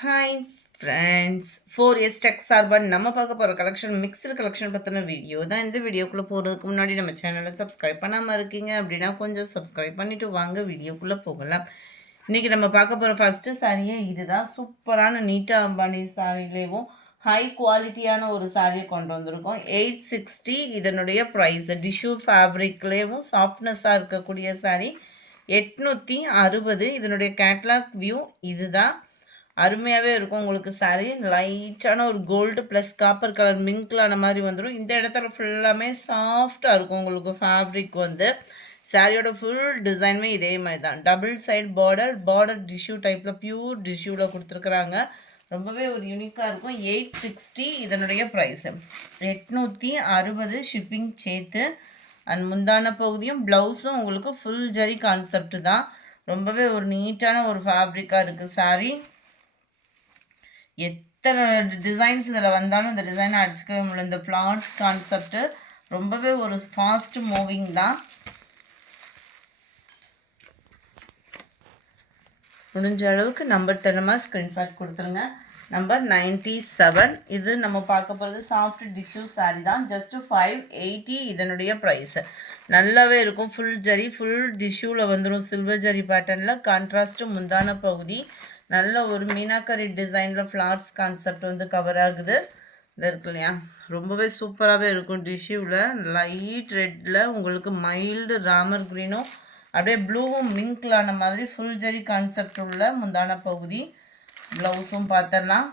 Hi friends, 4S tech சார்பாக நம்ம பார்க்க போகிற கலெக்ஷன் மிக்சடு கலெக்ஷன் பற்றின வீடியோ தான். இந்த வீடியோக்குள்ளே போகிறதுக்கு முன்னாடி நம்ம சேனலை சப்ஸ்கிரைப் பண்ணாமல் இருக்கீங்க அப்படின்னா கொஞ்சம் சப்ஸ்கிரைப் பண்ணிவிட்டு வாங்க வீடியோக்குள்ளே போகலாம். இன்றைக்கி நம்ம பார்க்க போகிற ஃபஸ்ட்டு சாரியே இதுதான். சூப்பரான நீட்டா அம்பானி சாரிலேயும் ஹை குவாலிட்டியான ஒரு சாரியை கொண்டு வந்திருக்கோம். 860 இதனுடைய ப்ரைஸ். டிஷ்யூ ஃபேப்ரிக்லேயும் சாஃப்ட்னஸாக இருக்கக்கூடிய சாரி 860. இதனுடைய கேட்லாக் வியூ இதுதான். அருமையாகவே இருக்கும் உங்களுக்கு சாரீ. லைட்டான ஒரு கோல்டு ப்ளஸ் காப்பர் கலர் மிங்க்லான மாதிரி வந்துடும். இந்த இடத்துல ஃபுல்லாமே சாஃப்டாக இருக்கும் உங்களுக்கு ஃபேப்ரிக் வந்து. சாரியோட ஃபுல் டிசைனுமே இதே மாதிரி தான். டபுள் சைட் பார்டர் டிஷ்யூ டைப்பில் பியூர் டிஷ்யூவில் கொடுத்துருக்குறாங்க. ரொம்பவே ஒரு யூனிக்காக இருக்கும். 860 இதனுடைய ப்ரைஸு. 860 ஷிப்பிங் சேர்த்து. அண்ட் முந்தான பகுதியும் ப்ளவுஸும் உங்களுக்கு ஃபுல் ஜரி கான்செப்ட் தான். ரொம்பவே ஒரு நீட்டான ஒரு ஃபேப்ரிக்காக இருக்குது சாரீ. எத்தனை டிசைன்ஸ் இதில் வந்தாலும் இந்த டிசைனை அடிச்சுக்கவே முடியல. இந்த ஃப்ளார்ஸ் கான்செப்ட்டு ரொம்பவே ஒரு ஃபாஸ்ட் மூவிங் தான். முடிஞ்ச அளவுக்கு நம்பர் தரமாக ஸ்க்ரீன்ஷாட் கொடுத்துருங்க. நம்பர் 97. இது நம்ம பார்க்க போகிறது சாஃப்ட் டிஷ்யூ சாரீ தான். ஜஸ்ட்டு 580 இதனுடைய ப்ரைஸு. நல்லாவே இருக்கும். ஃபுல் ஜரி ஃபுல் டிஷ்யூவில் வந்துடும். சில்வர் ஜரி பேட்டர்னில் கான்ட்ராஸ்ட்டு முந்தான பகுதி. நல்ல ஒரு மீனாக்கரி டிசைனில் ஃப்ளார்ஸ் கான்செப்ட் வந்து கவர் ஆகுது. இது இருக்கு இல்லையா, ரொம்பவே சூப்பராகவே இருக்கும். டிஷ்யூவில் லைட் ரெட்டில் உங்களுக்கு மைல்டு ராமர் க்ரீனும் அப்படியே ப்ளூவும் மிங்க்லான மாதிரி ஃபுல் ஜரி கான்செப்ட் உள்ள முந்தான பகுதி. ப்ளவுஸும் பார்த்தரலாம்.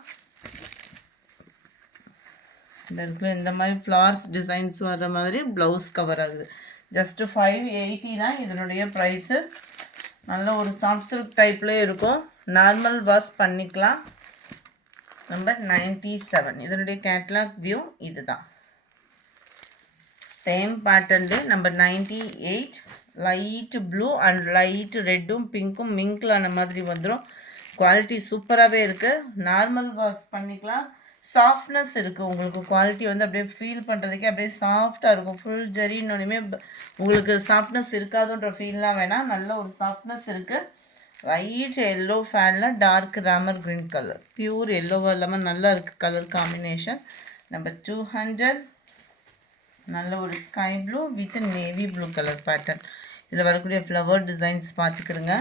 இந்த இடத்துல இந்த மாதிரி ஃப்ளார்ஸ் டிசைன்ஸ் வர்ற மாதிரி ப்ளவுஸ் கவர் ஆகுது. ஜஸ்ட்டு 580 தான் இதனுடைய ப்ரைஸு. நல்ல ஒரு சாஃப்ட் சில்க் டைப்லேயே இருக்கும். நார்மல் வாஷ் பண்ணிக்கலாம். நம்பர் 97 இதனுடைய கேட்லாக் வியூ இதுதான். Same pattern. Number 98 light blue and light ரெட்டும் பிங்க்கும் மிங்க்லான மாதிரி வந்துடும். குவாலிட்டி சூப்பராகவே இருக்குது. நார்மல் வாஷ் பண்ணிக்கலாம். சாஃப்ட்னஸ் இருக்குது உங்களுக்கு. குவாலிட்டி வந்து அப்படியே ஃபீல் பண்ணுறதுக்கே அப்படியே சாஃப்டாக இருக்கும். ஃபுல் ஜரின்னொன்னுமே உங்களுக்கு சாஃப்ட்னஸ் இருக்காதுன்ற ஃபீல்லாம் வேணாம். நல்ல ஒரு சாஃப்ட்னஸ் இருக்குது. லைட் எல்லோ ஃபேனில் dark Ramar green colour. Pure எல்லோவாக இல்லாமல் நல்லா இருக்குது கலர் காம்பினேஷன். நம்பர் 200 நல்ல ஒரு sky blue with navy blue colour pattern. இதில் வரக்கூடிய ஃப்ளவர் டிசைன்ஸ் பார்த்துக்கிடுங்க.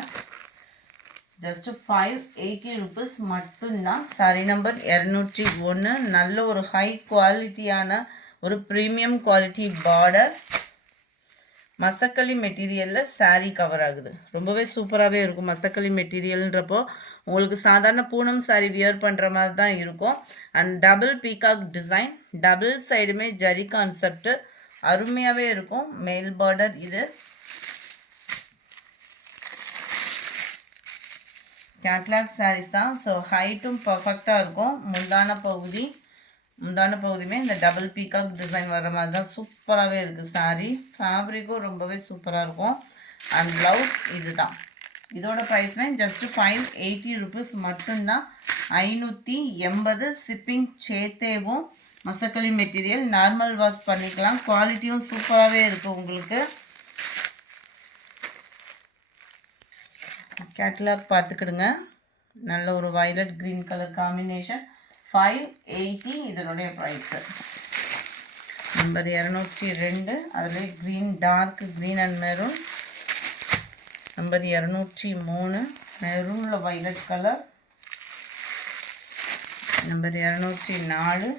ஜஸ்ட்டு 580 ருபீஸ் மட்டும்தான். Sorry number 201. நல்ல ஒரு ஹை குவாலிட்டியான ஒரு ப்ரீமியம் குவாலிட்டி பார்டர். மசக்களி மெட்டீரியலில் சாரீ கவர் ஆகுது. ரொம்பவே சூப்பராகவே இருக்கும். மசக்களி மெட்டீரியல்ன்றப்போ உங்களுக்கு சாதாரண பூனம் சாரீ வியர் பண்ணுற மாதிரி தான் இருக்கும். And double peacock design, double சைடுமே ஜரி கான்செப்ட்டு அருமையாகவே இருக்கும். மேல் பார்டர் இது. கேட்லாக் சாரீஸ் தான். ஸோ ஹைட்டும் பர்ஃபெக்டாக இருக்கும். முந்தான பகுதியுமே இந்த டபுள் பீகாக் டிசைன் வர மாதிரி தான் சூப்பராகவே இருக்குது சாரீ. ஃபேப்ரிக்கும் ரொம்பவே சூப்பராக இருக்கும். அண்ட் ப்ளவுஸ் இது தான். இதோட ப்ரைஸ்மே ஜஸ்ட்டு 580 ருபீஸ் மட்டும்தான். 580 ஷிப்பிங் சேர்த்தேவும். மசக்களி மெட்டீரியல் நார்மல் வாஷ் பண்ணிக்கலாம். குவாலிட்டியும் சூப்பராகவே இருக்குது உங்களுக்கு. கேட்லாக் பார்த்துக்கிடுங்க. நல்ல ஒரு வயலட் க்ரீன் கலர் காம்பினேஷன். 580 இதனுடைய ப்ரைஸு. நம்பர் 202 அதில் green dark green and maroon. Number 203 மெரூனில் violet colour. Number 204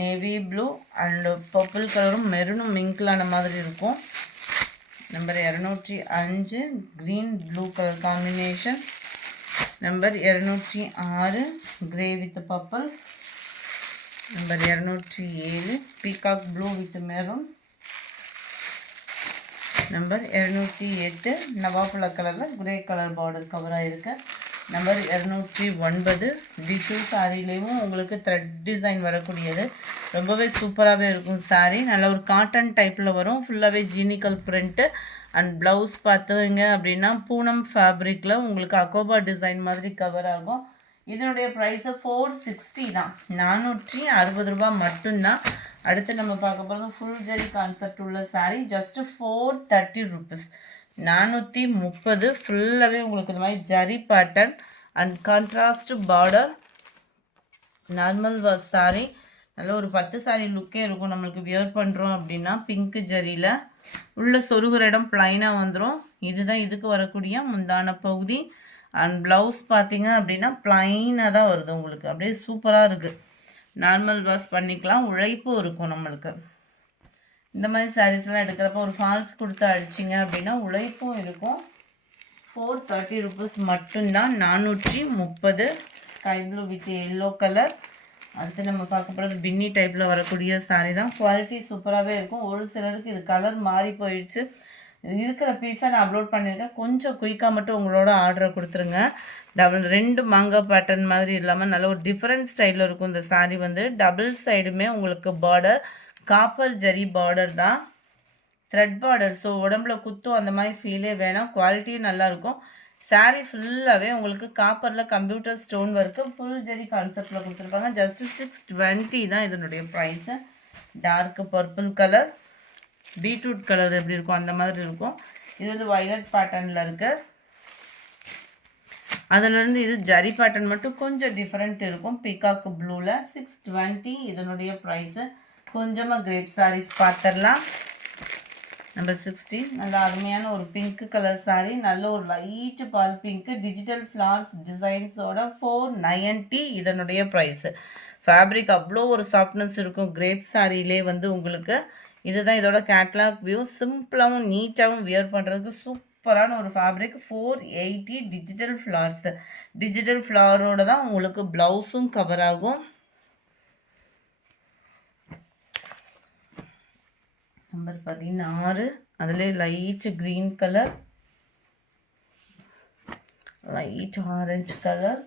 navy blue and purple கலரும் மெரூனும் மிங்க்லான மாதிரி இருக்கும். Number 205 green blue colour combination. Number 206 grey with purple. Number 207 peacock blue with maroon. Number 208 நவாப்பழ கலரில் கிரே கலர் பார்டர் கவர் ஆகிருக்கு. Number 209 tissue சாரிலேயும் உங்களுக்கு த்ரெட் டிசைன் வரக்கூடியது. ரொம்பவே சூப்பராகவே இருக்கும் சாரீ. நல்ல ஒரு காட்டன் டைப்பில் வரும். ஃபுல்லாகவே ஜீனிக்கல் பிரிண்ட்டு. அண்ட் ப்ளவுஸ் பார்த்தீங்க அப்படின்னா பூனம் ஃபேப்ரிக்கில் உங்களுக்கு அக்கோபா டிசைன் மாதிரி கவர் ஆகும். இதனுடைய ப்ரைஸு 460 தான். 460 ரூபா மட்டும்தான். அடுத்து நம்ம பார்க்க போகிறது ஃபுல் ஜரி கான்செப்ட் உள்ள சாரீ. Just 430 rupees. 430 ஃபுல்லாகவே உங்களுக்கு இந்த மாதிரி zari pattern and contrast border. Normal wash sorry நல்ல ஒரு பட்டு சாரி லுக்கே இருக்கும். நம்மளுக்கு வியர் பண்ணுறோம் அப்படின்னா பிங்க் ஜரியில் உள்ள சொருகிற இடம் ப்ளைனாக வந்துடும். இதுதான் இதுக்கு வரக்கூடிய முந்தான பகுதி. அண்ட் ப்ளவுஸ் பார்த்தீங்க அப்படின்னா ப்ளைனாக தான் வருது உங்களுக்கு. அப்படியே சூப்பராக இருக்குது. நார்மல் வாஷ் பண்ணிக்கலாம். உழைப்பும் இருக்கும் நம்மளுக்கு. இந்த மாதிரி சாரீஸ்லாம் எடுக்கிறப்போ ஒரு ஃபால்ஸ் கொடுத்து அடிச்சிங்க அப்படின்னா உழைப்பும் இருக்கும். 430 rupees மட்டும்தான். 430. Sky blue with yellow colour. அடுத்து நம்ம பார்க்க போகிறது பின்னி டைப்பில் வரக்கூடிய சாரீ தான். குவாலிட்டி சூப்பராகவே இருக்கும். ஒரு சிலருக்கு இது கலர் மாறி போயிடுச்சு. இருக்கிற பீஸை நான் அப்லோட் பண்ணியிருக்கேன். கொஞ்சம் குயிக்காக மட்டும் உங்களோட ஆர்டரை கொடுத்துருங்க. ரெண்டு மாங்காய் பேட்டர்ன் மாதிரி இல்லாமல் நல்ல ஒரு டிஃப்ரெண்ட் ஸ்டைலில் இருக்கும். இந்த சாரீ வந்து டபுள் சைடுமே உங்களுக்கு பார்டர் காப்பர் ஜரி பார்டர் தான், த்ரெட் பார்டர். ஸோ உடம்புல குத்தும் அந்த மாதிரி ஃபீலே வேணாம். குவாலிட்டியும் நல்லாயிருக்கும். சாரீ ஃபுல்லாகவே உங்களுக்கு காப்பரில் computer stone work full zari கான்செப்டில் கொடுத்துருப்பாங்க. ஜஸ்ட்டு 620 தான் இதனுடைய price. Dark purple colour, beetroot colour எப்படி இருக்கும் அந்த மாதிரி இருக்கும். இது வந்து வயலட் பேட்டர்னில் இருக்குது. அதிலிருந்து இது ஜரி பேட்டர்ன் மட்டும் கொஞ்சம் டிஃப்ரெண்ட் இருக்கும். பீகாக்கு ப்ளூவில் 620 இதனுடைய ப்ரைஸு. கொஞ்சமாக கிரேப் சாரீஸ் பார்த்துடலாம். நம்பர் 16 நல்ல அருமையான ஒரு பிங்க் கலர் சாரீ. நல்ல ஒரு லைட்டு பால் பிங்க்கு டிஜிட்டல் ஃப்ளார்ஸ் டிசைன்ஸோட 490 இதனுடைய ப்ரைஸு. ஃபேப்ரிக் அவ்வளோ ஒரு சாஃப்ட்னஸ் இருக்கும். கிரேப் சாரிலே வந்து உங்களுக்கு இதுதான் இதோட கேட்லாக் வியூ. சிம்பிளாகவும் நீட்டாகவும் வியர் பண்ணுறதுக்கு சூப்பரான ஒரு ஃபேப்ரிக். 480 digital flowers. டிஜிட்டல் ஃப்ளாரோட தான் உங்களுக்கு ப்ளவுஸும் கவர் ஆகும். நம்பர் 16 அதிலே light green colour, light orange colour.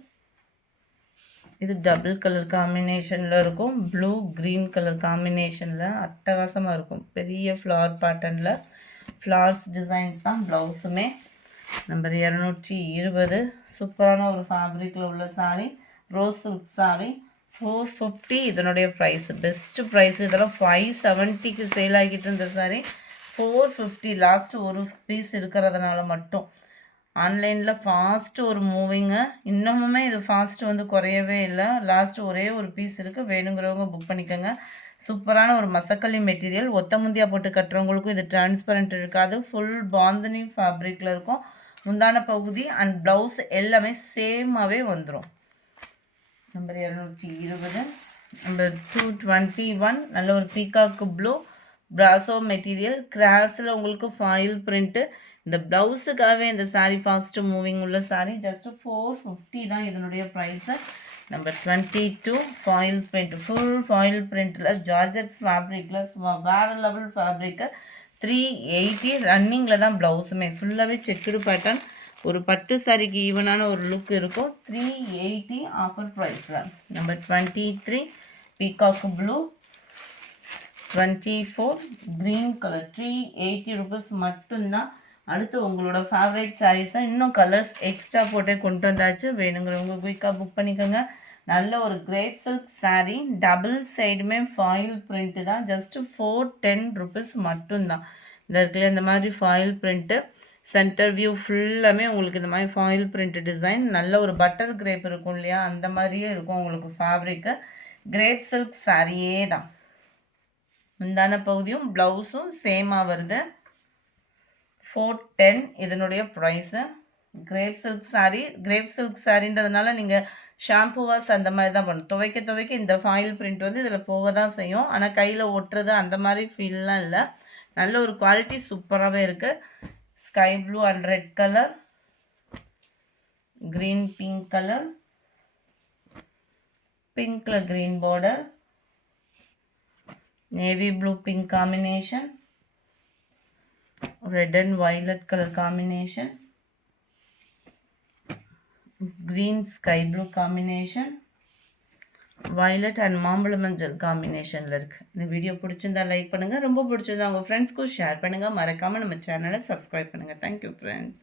இது டபுள் கலர் காம்பினேஷனில் இருக்கும். ப்ளூ க்ரீன் கலர் காம்பினேஷனில் அட்டகாசமாக இருக்கும். பெரிய ஃப்ளார் பேட்டர்னில் ஃப்ளார்ஸ் டிசைன்ஸ் தான் ப்ளவுஸுமே. நம்பர் 220 சூப்பரான ஒரு ஃபேப்ரிக்கில் உள்ள சாரீ. Rose silk sari. 450 இதனுடைய ப்ரைஸ். Best price. இதெல்லாம் 570க்கு சேல் ஆகிட்டு இருந்த சாரி 450. லாஸ்ட்டு ஒரு பீஸ் இருக்கிறதுனால மட்டும். ஆன்லைனில் ஃபாஸ்ட்டு ஒரு மூவிங்கு. இன்னமுமே இது ஃபாஸ்ட்டு வந்து குறையவே இல்லை. லாஸ்ட்டு ஒரே ஒரு பீஸ் இருக்குது. வேணுங்கிறவங்க புக் பண்ணிக்கோங்க. சூப்பரான ஒரு மசக்கல்லி மெட்டீரியல். ஒத்த முந்தியா போட்டு கட்டுறவங்களுக்கும் இது டிரான்ஸ்பரண்ட் இருக்காது. ஃபுல் பாந்தனி ஃபேப்ரிக்கில் இருக்கும். முந்தான பகுதி அண்ட் ப்ளவுஸ் எல்லாமே சேமாகவே வந்துடும். நம்பர் 220. நம்பர் 221 நல்ல ஒரு பீகாக்கு ப்ளூ பிராசோ மெட்டீரியல். கிராஸில் உங்களுக்கு ஃபாயில் பிரிண்ட்டு. இந்த ப்ளவுஸுக்காகவே இந்த சாரீ ஃபாஸ்ட்டு மூவிங் உள்ள சாரீ. ஜஸ்ட்டு 450 தான் இதனுடைய price. Number 22 foil print. Full foil பிரிண்ட்டில் ஜார்ஜெட் ஃபேப்ரிக்கில் வேறு லெவல் ஃபேப்ரிக்கு. 380 ரன்னிங்கில் தான் ப்ளவுஸுமே. ஃபுல்லாகவே செக்குடு பேட்டர்ன். ஒரு பட்டு சாரிக்கு ஈவனான ஒரு லுக் இருக்கும். 380 ஆஃபர் ப்ரைஸில். Number 23 peacock blue. 24 green colour. 380 rupees மட்டும்தான். அடுத்து உங்களோட ஃபேவரட் சாரீஸை இன்னும் கலர்ஸ் எக்ஸ்ட்ரா போட்டே கொண்டு வந்தாச்சு. வேணுங்கிறவங்க குயிக்காக புக் பண்ணிக்கோங்க. நல்ல ஒரு கிரேப் சில்க் சாரீ. டபுள் சைடுமே ஃபாயில் பிரிண்ட்டு தான். ஜஸ்ட்டு 410 rupees மட்டும்தான். இந்த இடத்துல இந்த மாதிரி ஃபாயில் பிரிண்ட்டு. சென்டர் வியூ ஃபுல்லாமே உங்களுக்கு இந்த மாதிரி ஃபாயில் பிரிண்ட் டிசைன். நல்ல ஒரு பட்டர் கிரேப் இருக்கும் இல்லையா, அந்த மாதிரியே இருக்கும் உங்களுக்கு ஃபேப்ரிக்கு. கிரேப் சில்க் சாரியே தான். முந்தான பகுதியும் ப்ளவுஸும் சேமாக வருது. 410 இதனுடைய price. Crepe silk sari. Crepe silk சாரின்றதுனால நீங்கள் ஷாம்பு வாஷ் அந்த மாதிரி தான் பண்ணணும். துவைக்க இந்த ஃபாயில் பிரிண்ட் வந்து இதில் போக தான் செய்யும். ஆனால் கையில் ஒட்டுறது அந்த மாதிரி ஃபீல்லாம் இல்லை. நல்ல ஒரு குவாலிட்டி சூப்பராகவே இருக்குது. Sky blue and red colour, green pink color, pinkல green border, navy blue pink combination, red and violet color combination, green sky blue combination, violet and மாம்பழ மஞ்சள் காம்பினேஷனில் இருக்குது. இந்த வீடியோ பிடிச்சிருந்தா லைக் பண்ணுங்கள். ரொம்ப பிடிச்சிருந்தா உங்கள் ஃப்ரெண்ட்ஸ்க்கும் ஷேர் பண்ணுங்கள். மறக்காமல் நம்ம சேனலை சப்ஸ்கிரைப் பண்ணுங்கள். Thank you friends.